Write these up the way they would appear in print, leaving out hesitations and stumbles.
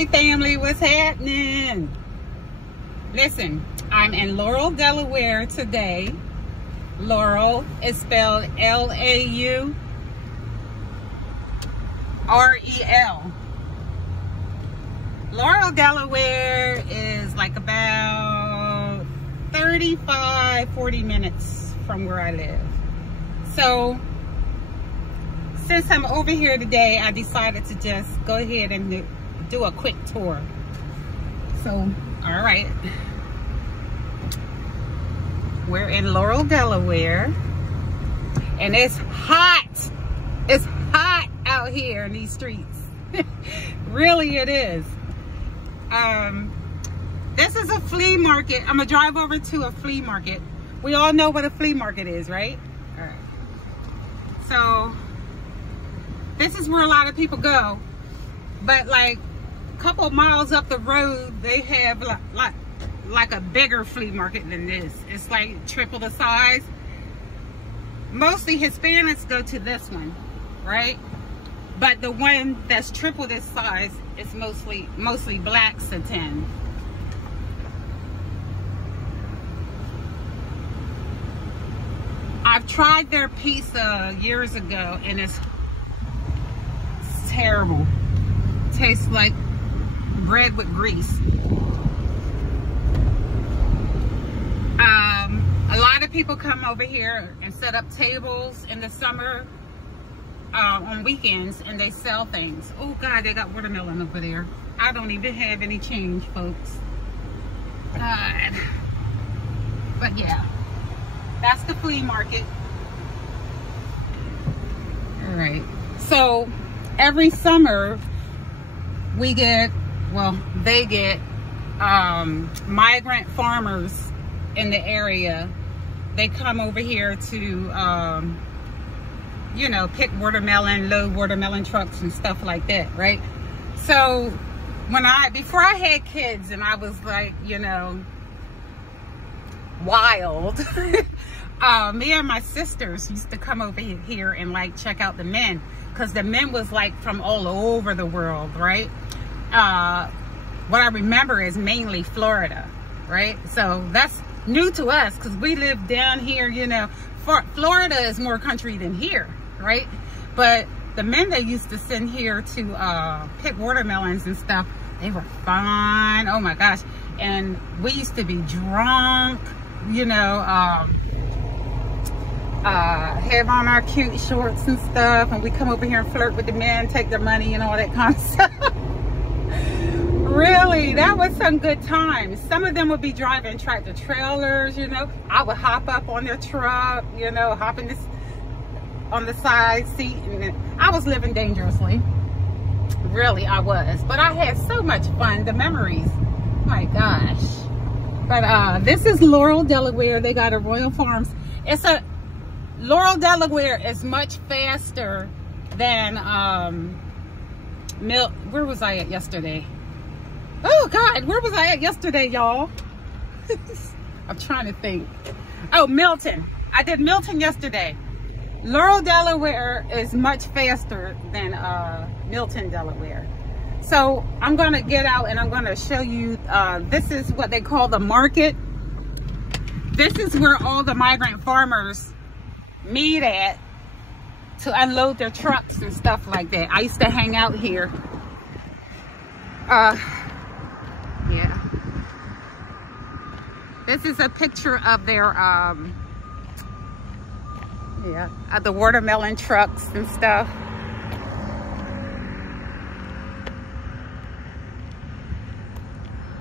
Hey family, what's happening? Listen, I'm in Laurel, Delaware today. Laurel is spelled L-A-U-R-E-L. Laurel, Delaware is like about 35-40 minutes from where I live. So since I'm over here today, I decided to just go ahead and do a quick tour. So, all right. We're in Laurel, Delaware, and it's hot. It's hot out here in these streets. Really, it is. This is a flea market. I'm gonna drive over to a flea market. We all know what a flea market is, right? All right. So this is where a lot of people go, but like a couple of miles up the road, they have like a bigger flea market than this. It's like triple the size. Mostly Hispanics go to this one, right? But the one that's triple this size is mostly blacks attend. I've tried their pizza years ago and it's terrible. Tastes like bread with grease. A lot of people come over here and set up tables in the summer on weekends, and they sell things. Oh God, they got watermelon over there. I don't even have any change, folks. God. But yeah, that's the flea market. All right. So every summer we get, well, they get migrant farmers in the area. They come over here to you know, pick watermelon, load watermelon trucks and stuff like that, right? So before I had kids and I was like, you know, wild, me and my sisters used to come over here and like check out the men, because the men was like from all over the world, right? What I remember is mainly Florida, right? So that's new to us because we live down here, you know. Florida is more country than here, right? But the men they used to send here to pick watermelons and stuff, they were fine. Oh my gosh. And we used to be drunk, you know, have on our cute shorts and stuff, and we come over here and flirt with the men, take their money and all that kind of stuff. Really, that was some good times. Some of them would be driving tractor trailers, you know. I would hop up on their truck, you know, hop in this on the side seat, and I was living dangerously. Really, I was. But I had so much fun. The memories, my gosh. But this is Laurel, Delaware. They got a Royal Farms. Laurel, Delaware is much faster than where was I at yesterday? Oh God, where was I at yesterday, y'all? I'm trying to think. Oh, Milton. I did Milton yesterday. Laurel, Delaware is much faster than Milton, Delaware. So I'm gonna get out and I'm gonna show you, this is what they call the market. This is where all the migrant farmers meet at to unload their trucks and stuff like that. I used to hang out here. Yeah. This is a picture of their, of the watermelon trucks and stuff.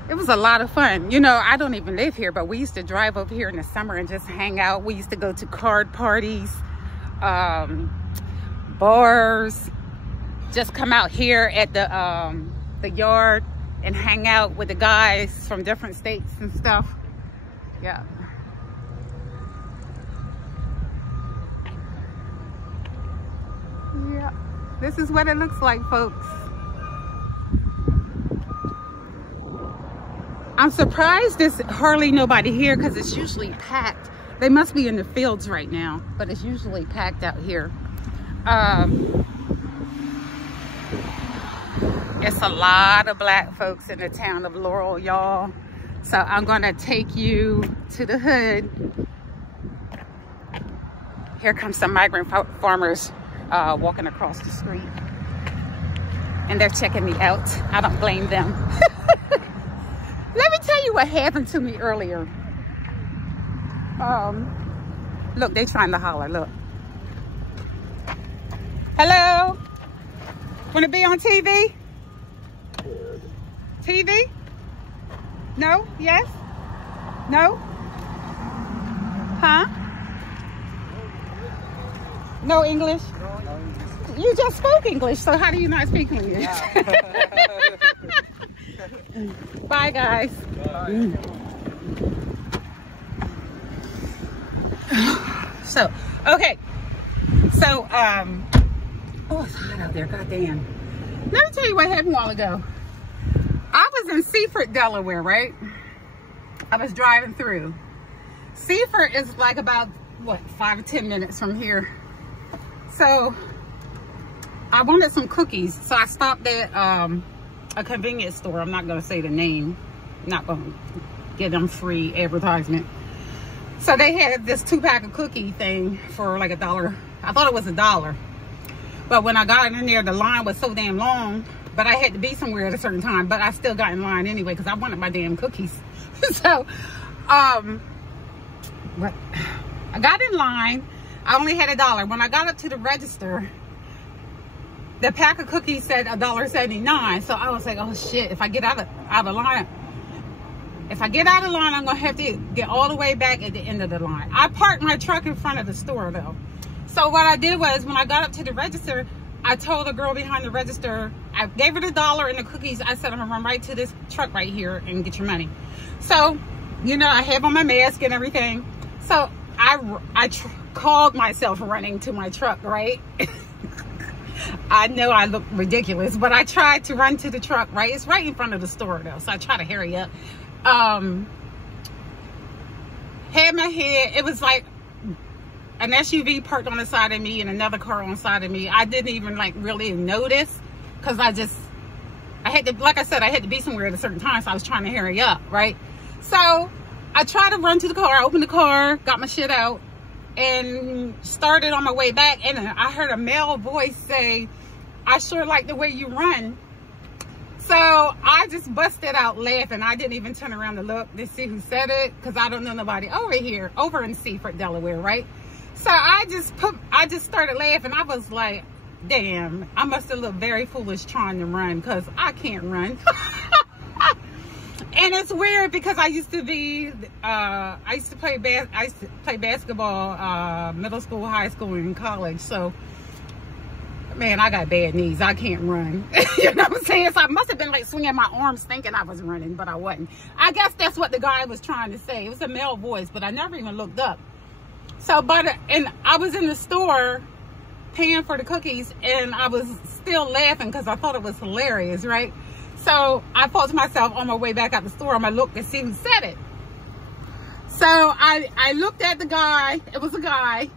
It was a lot of fun. You know, I don't even live here, but we used to drive over here in the summer and just hang out. We used to go to card parties, bars, just come out here at the yard and hang out with the guys from different states and stuff. Yeah. Yeah. This is what it looks like, folks. I'm surprised there's hardly nobody here because it's usually packed. They must be in the fields right now, but it's usually packed out here. It's a lot of black folks in the town of Laurel, y'all. So I'm gonna take you to the hood. Here comes some migrant farmers walking across the street. And they're checking me out. I don't blame them. Let me tell you what happened to me earlier. Look, they trying to holler, look. Hello? Want to be on TV? TV? No? Yes? No? Huh? No English? You just spoke English, so how do you not speak English? Bye, guys. Bye. So, okay. So, oh, it's hot out there, goddamn. Let me tell you what happened a while ago. I was in Seaford, Delaware, right? I was driving through. Seaford is like about, what, 5 or 10 minutes from here. So, I wanted some cookies. So I stopped at a convenience store. I'm not going to say the name. I'm not going to give them free advertisement. So they had this 2-pack of cookie thing for like $1. I thought it was $1. But when I got in there, the line was so damn long. But I had to be somewhere at a certain time. But I still got in line anyway because I wanted my damn cookies. So, what? I got in line. I only had $1. When I got up to the register, the pack of cookies said $1.79. So I was like, oh shit, if I get out of line, if I get out of line, I'm gonna have to get all the way back at the end of the line. I parked my truck in front of the store though. So what I did was when I got up to the register, I told the girl behind the register, I gave her the $1 and the cookies. I said, I'm gonna run right to this truck right here and get your money. So, you know, I have on my mask and everything. So I called myself running to my truck, right? I know I look ridiculous, but I tried to run to the truck, right? It's right in front of the store though, so I try to hurry up. Had my head, it was like an SUV parked on the side of me and another car on the side of me. I didn't even like really notice because I had to, like I said, I had to be somewhere at a certain time, so I was trying to hurry up, right? So I tried to run to the car, I opened the car, got my shit out, and started on my way back, and I heard a male voice say, I sure like the way you run. So I just busted out laughing. I didn't even turn around to look to see who said it because I don't know nobody over in Seaford, Delaware, right? So I just started laughing. I was like, damn, I must have looked very foolish trying to run because I can't run. And it's weird because I used to play basketball, middle school, high school, and college. So, man, I got bad knees. I can't run. You know what I'm saying? So I must have been like swinging my arms thinking I was running, but I wasn't. I guess that's what the guy was trying to say. It was a male voice, but I never even looked up. So, and I was in the store paying for the cookies, and I was still laughing because I thought it was hilarious, right? So I thought to myself on my way back out the store, I'm gonna look to see who said it. So I looked at the guy. It was a guy.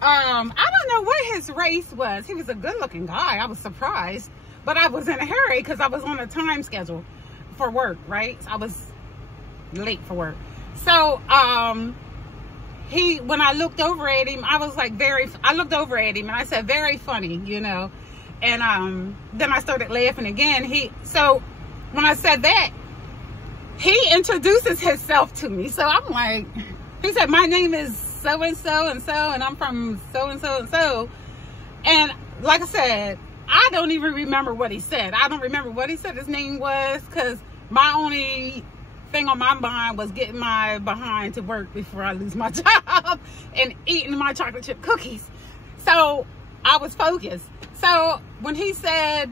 I don't know what his race was. He was a good looking guy. I was surprised, but I was in a hurry because I was on a time schedule for work, right? I was late for work. So when I looked over at him, I was like I looked over at him and I said, very funny, you know. And then I started laughing again. So when I said that, he introduces himself to me. So I'm like, he said, my name is so-and-so and so, and I'm from so-and-so and so. And like I said, I don't even remember what he said. I don't remember what he said his name was because my only thing on my mind was getting my behind to work before I lose my job and eating my chocolate chip cookies. So I was focused. So when he said,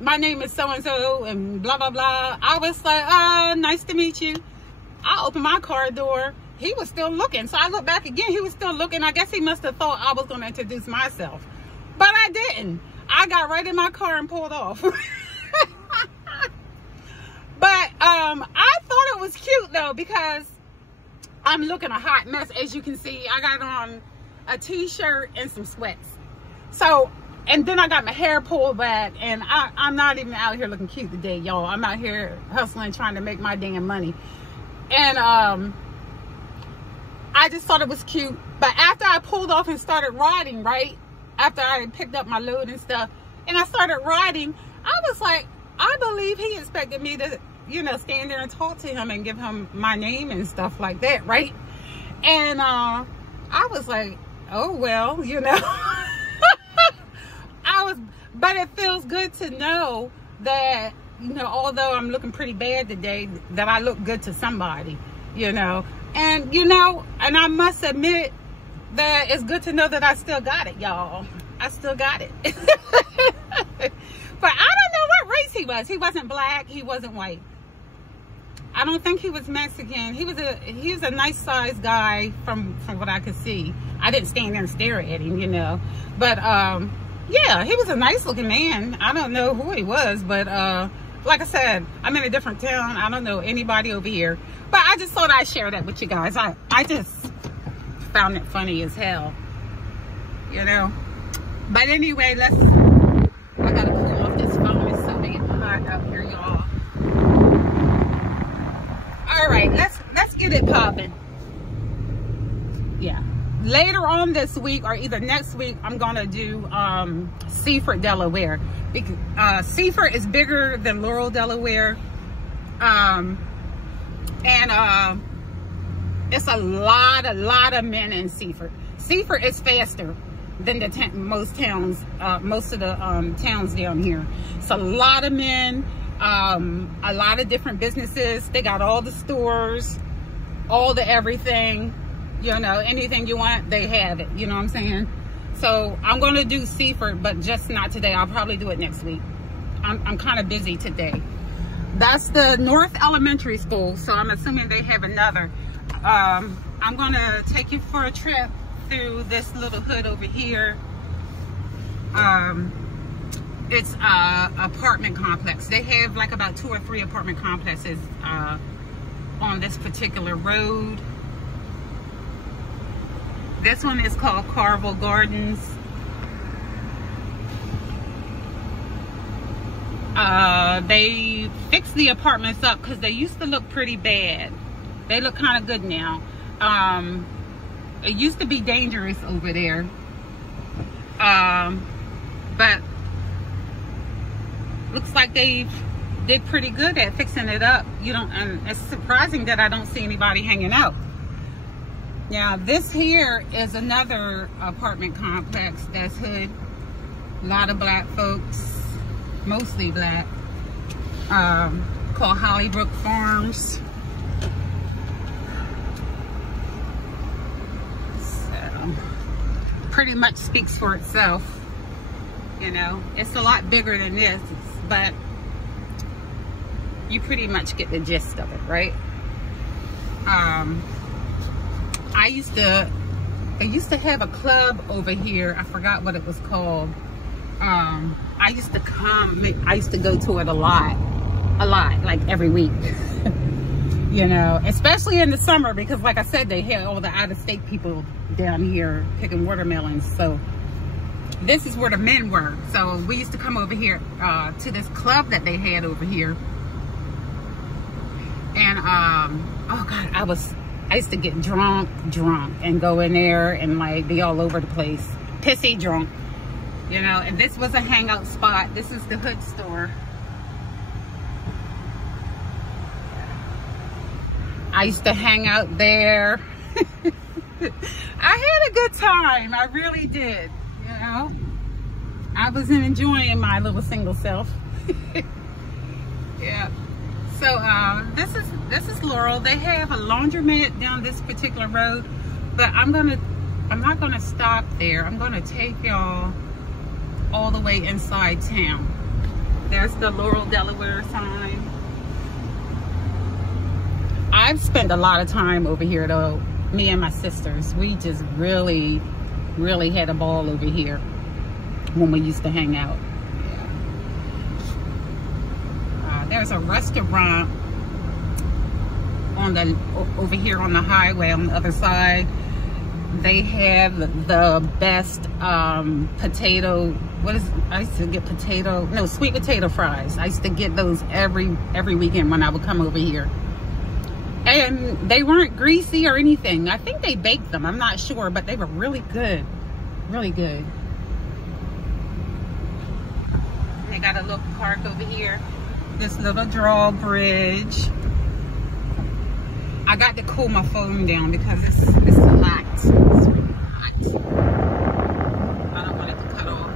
my name is so-and-so and blah, blah, blah, I was like, oh, nice to meet you. I opened my car door. He was still looking. So I looked back again. He was still looking. I guess he must have thought I was going to introduce myself. But I didn't. I got right in my car and pulled off. But I thought it was cute, though, because I'm looking a hot mess. As you can see, I got on a t-shirt and some sweats. So And then I got my hair pulled back, and I'm not even out here looking cute today, y'all. I'm out here hustling, trying to make my damn money. And I just thought it was cute. But after I pulled off and started riding, right? After I picked up my load and stuff, and I started riding, I was like, I believe he expected me to, you know, stand there and talk to him and give him my name and stuff like that, right? And I was like, oh, well, you know. But it feels good to know that, you know, although I'm looking pretty bad today, that I look good to somebody, you know. And, you know, and I must admit that it's good to know that I still got it, y'all. I still got it. But I don't know what race he was. He wasn't black. He wasn't white. I don't think he was Mexican. He was a nice sized guy from what I could see. I didn't stand there and stare at him, you know. But, yeah, he was a nice looking man. I don't know who he was, but like I said, I'm in a different town. I don't know anybody over here. But I just thought I'd share that with you guys. I just found it funny as hell, you know. But anyway, I gotta cool off this phone. It's so damn hot out here, y'all. All right, let's get it popping. Yeah. Later on this week, or either next week, I'm gonna do Seaford, Delaware. Because Seaford is bigger than Little Delaware, and it's a lot of men in Seaford. Seaford is faster than the most of the towns down here. It's a lot of men, a lot of different businesses. They got all the stores, all the everything. You know, anything you want, they have it. You know what I'm saying? So I'm going to do Seaford, but just not today. I'll probably do it next week. I'm kind of busy today. That's the North Elementary School, so I'm assuming they have another. I'm going to take you for a trip through this little hood over here. It's a apartment complex. They have like about 2 or 3 apartment complexes on this particular road. This one is called Carvel Gardens. They fixed the apartments up because they used to look pretty bad. They look kind of good now. It used to be dangerous over there. But looks like they did pretty good at fixing it up. And it's surprising that I don't see anybody hanging out. Now, this here is another apartment complex that's hood. A lot of black folks, mostly black, called Hollybrook Farms. So, pretty much speaks for itself. You know, it's a lot bigger than this, but you pretty much get the gist of it, right? I used to have a club over here. I forgot what it was called. I used to go to it a lot, like every week. You know, especially in the summer, because like I said, they had all the out-of-state people down here picking watermelons. So this is where the men were. So we used to come over here to this club that they had over here. And oh God, I used to get drunk and go in there and like be all over the place, pissy drunk, you know. And this was a hangout spot. This is the hood store. I used to hang out there. I had a good time. I really did, you know. I was enjoying my little single self. Yeah. So this is Laurel. They have a laundromat down this particular road, but I'm not gonna stop there. I'm gonna take y'all all the way inside town. There's the Little Delaware sign. I've spent a lot of time over here though. Me and my sisters, we just really had a ball over here when we used to hang out. There's a restaurant over here on the highway on the other side They have the best potato, I used to get sweet potato fries. I used to get those every weekend when I would come over here. And they weren't greasy or anything. I think they baked them, I'm not sure, but they were really good. Really good. They got a little park over here. This little drawbridge. I got to cool my phone down because it's hot. It's really hot. I don't want it to cut off.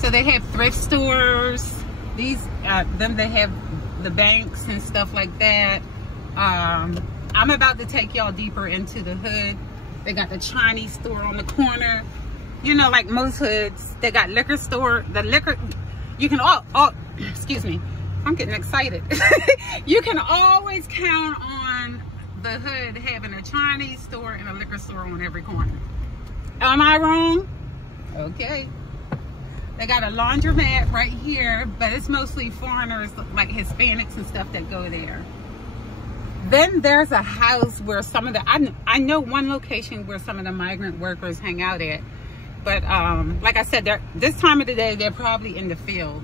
So they have thrift stores. These, they have the banks and stuff like that. I'm about to take y'all deeper into the hood. They got the Chinese store on the corner. You know, like most hoods, they got liquor store. The liquor, you can excuse me, I'm getting excited. You can always count on the hood having a Chinese store and a liquor store on every corner. Am I wrong? Okay. They got a laundromat right here, but it's mostly foreigners, like Hispanics and stuff that go there. Then there's a house where some of the, I know one location where some of the migrant workers hang out at. But like I said, this time of the day, they're probably in the field.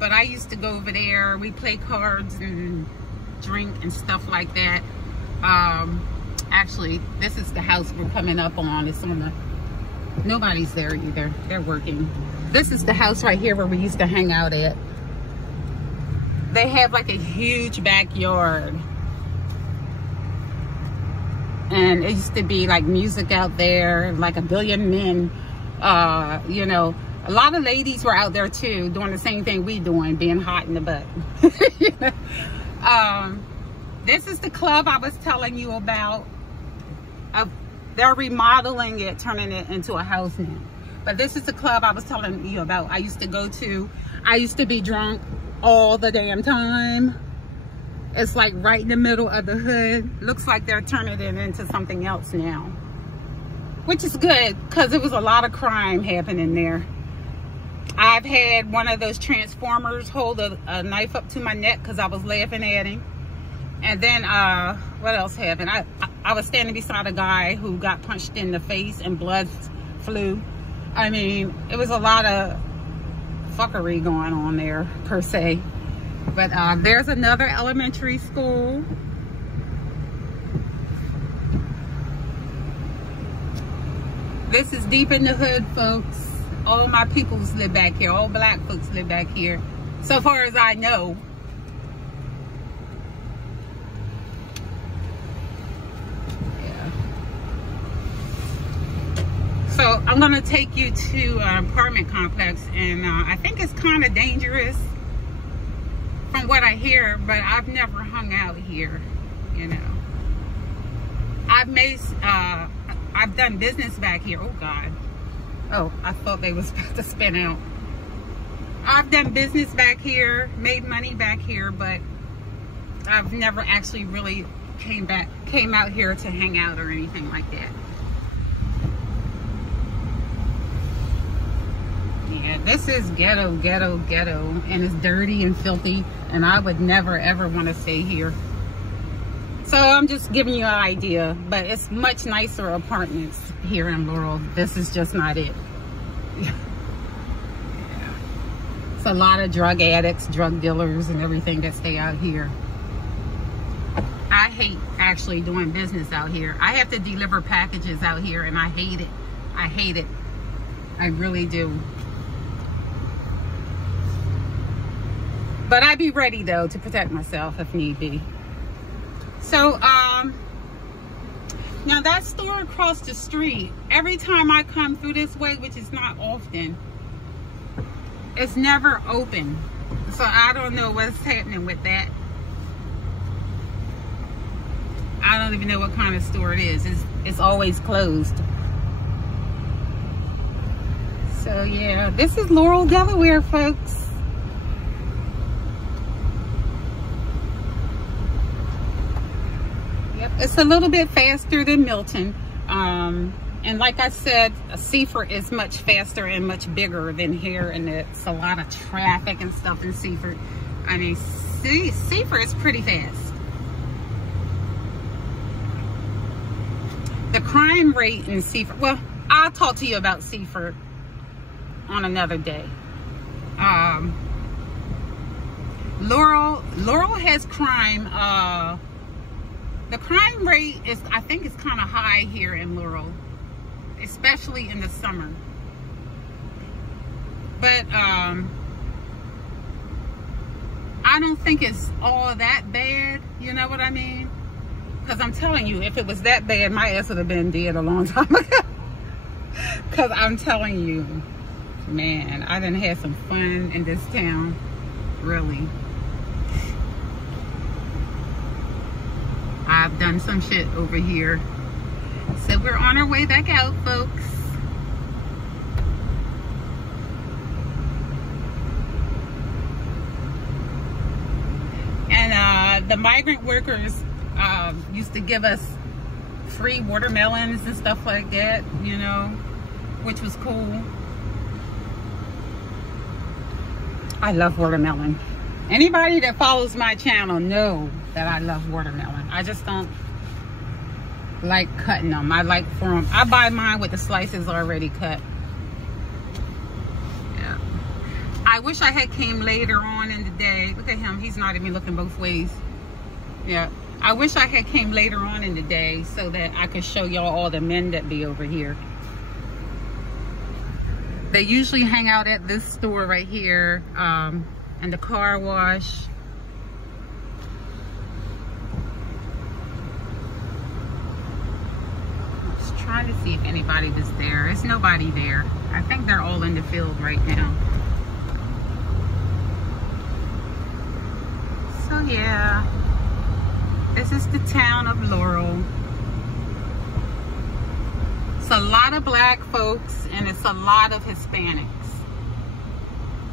But I used to go over there. We play cards and drink and stuff like that. Actually, this is the house we're coming up on. It's on the, nobody's there either. They're working. This is the house right here where we used to hang out at. They have like a huge backyard. And it used to be like music out there, like a billion men. You know, a lot of ladies were out there too, doing the same thing we doing, being hot in the butt. You know? This is the club I was telling you about. They're remodeling it, turning it into a house now. But this is the club I was telling you about. I used to go to. I used to be drunk all the damn time. It's like right in the middle of the hood. Looks like they're turning it into something else now. Which is good, because there was a lot of crime happening there. I've had one of those transformers hold a knife up to my neck because I was laughing at him. And then, what else happened? I was standing beside a guy who got punched in the face and blood flew. I mean, it was a lot of fuckery going on there, per se. But there's another elementary school. This is deep in the hood, folks. All my peoples live back here. All black folks live back here, so far as I know. Yeah. So I'm gonna take you to an apartment complex, and I think it's kind of dangerous from what I hear, but I've never hung out here, you know. I've done business back here. Oh God. Oh, I thought they was about to spin out. I've done business back here, made money back here, but I've never actually really came out here to hang out or anything like that. Yeah, this is ghetto, and it's dirty and filthy, and I would never ever want to stay here. So I'm just giving you an idea, but it's much nicer apartments here in Laurel. This is just not it. It's a lot of drug addicts, drug dealers, and everything that stay out here. I hate actually doing business out here. I have to deliver packages out here, and I hate it. I hate it. I really do. But I'd be ready, though, to protect myself if need be. So, now that store across the street, every time I come through this way, which is not often, it's never open. So I don't know what's happening with that. I don't even know what kind of store it is. It's always closed. So yeah, this is Little Delaware, folks. It's a little bit faster than Milton. And like I said, Seaford is much faster and much bigger than here, and it's a lot of traffic and stuff in Seaford. I mean, Seaford is pretty fast. The crime rate in Seaford, well, I'll talk to you about Seaford on another day. Laurel has crime. The crime rate is, I think, it's kind of high here in Laurel, especially in the summer. But I don't think it's all that bad. You know what I mean? Because I'm telling you, if it was that bad, my ass would have been dead a long time ago. Because I'm telling you, man, I done had some fun in this town, really. I've done some shit over here. So we're on our way back out, folks. And the migrant workers used to give us free watermelons and stuff like that, you know, which was cool. I love watermelon. Anybody that follows my channel know that I love watermelon. I just don't like cutting them. I like I buy mine with the slices already cut. Yeah. I wish I had came later on in the day. Look at him. He's not even looking both ways. Yeah. I wish I had came later on in the day so that I could show y'all all the men that be over here. They usually hang out at this store right here, and the car wash. Just trying to see if anybody was there. There's nobody there. I think they're all in the field right now. So yeah, this is the town of Laurel. It's a lot of black folks and it's a lot of Hispanics,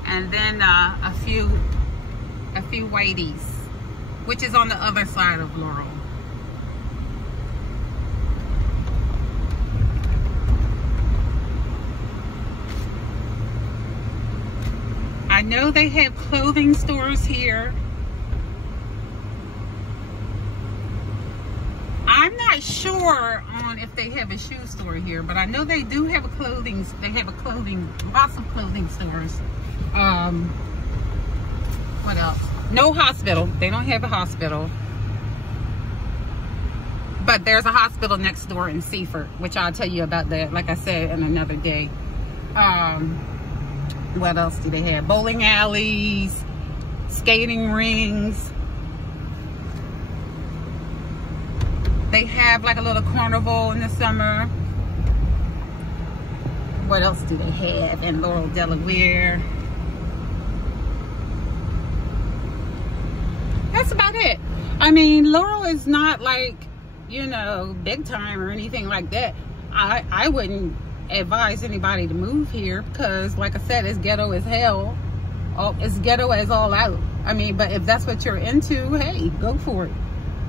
and then a few whiteys, which is on the other side of Laurel. I know they have clothing stores here. I'm not sure on if they have a shoe store here, but I know they do have lots of clothing stores. What else? No hospital. They don't have a hospital. But there's a hospital next door in Seaford, which I'll tell you about that, like I said, in another day. What else do they have? Bowling alleys, skating rings. They have like a little carnival in the summer. What else do they have in Little Delaware? That's about it. I mean, Laurel is not like, you know, big time or anything like that. I wouldn't advise anybody to move here because, like I said, it's ghetto as hell. Oh, it's ghetto as all out. I mean, but if that's what you're into, hey, go for it.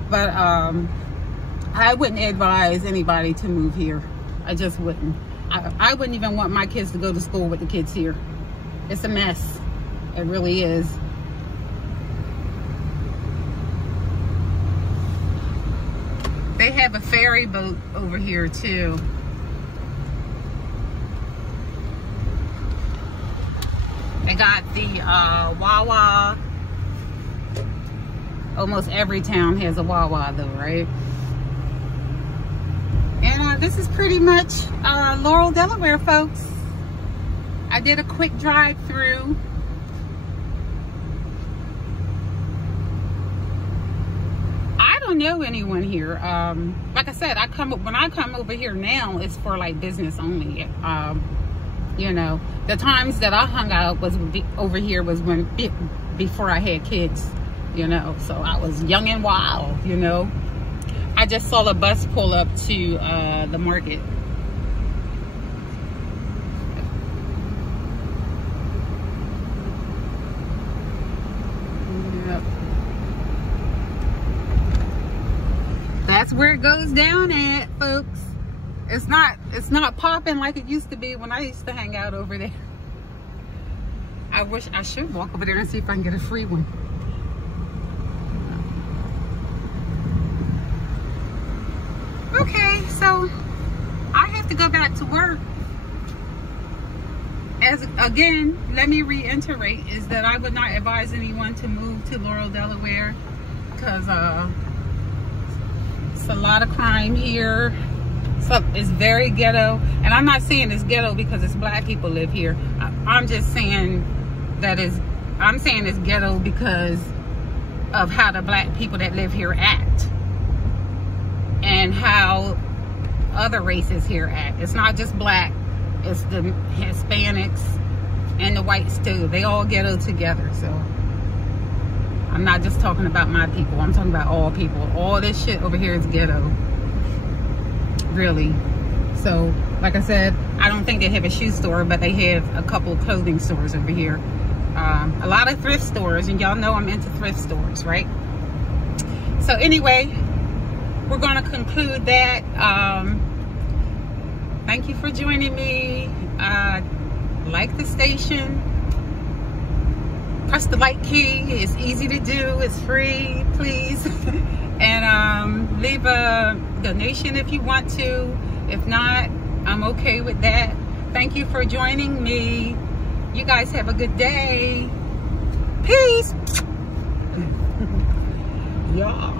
But I wouldn't advise anybody to move here. I just wouldn't. I wouldn't even want my kids to go to school with the kids here. It's a mess. It really is. They have a ferry boat over here too. They got the Wawa. Almost every town has a Wawa though, right? And this is pretty much Laurel, Delaware, folks. I did a quick drive through. I don't know anyone here. Like I said, when I come over here now, it's for like business only. You know, the times that I hung out over here was before I had kids. You know, so I was young and wild. You know. I just saw a bus pull up to the market. Yep. That's where it goes down at, folks. It's not popping like it used to be when I used to hang out over there. I wish I should walk over there and see if I can get a free one. Okay, so I have to go back to work. Again, let me reiterate, is that I would not advise anyone to move to Little Delaware, because it's a lot of crime here. So it's very ghetto, and I'm not saying it's ghetto because it's black people live here. I'm just saying that I'm saying it's ghetto because of how the black people that live here act and how other races here act. It's not just black, it's the Hispanics and the whites too. They all ghetto together. So I'm not just talking about my people, I'm talking about all people. All this shit over here is ghetto, really. So like I said, I don't think they have a shoe store, but they have a couple of clothing stores over here. A lot of thrift stores, and y'all know I'm into thrift stores, right? So anyway, we're going to conclude that. Thank you for joining me. Like the station, press the like key. It's easy to do, it's free, please. And leave a donation if you want to. If not, I'm okay with that. Thank you for joining me. You guys have a good day. Peace. Yeah.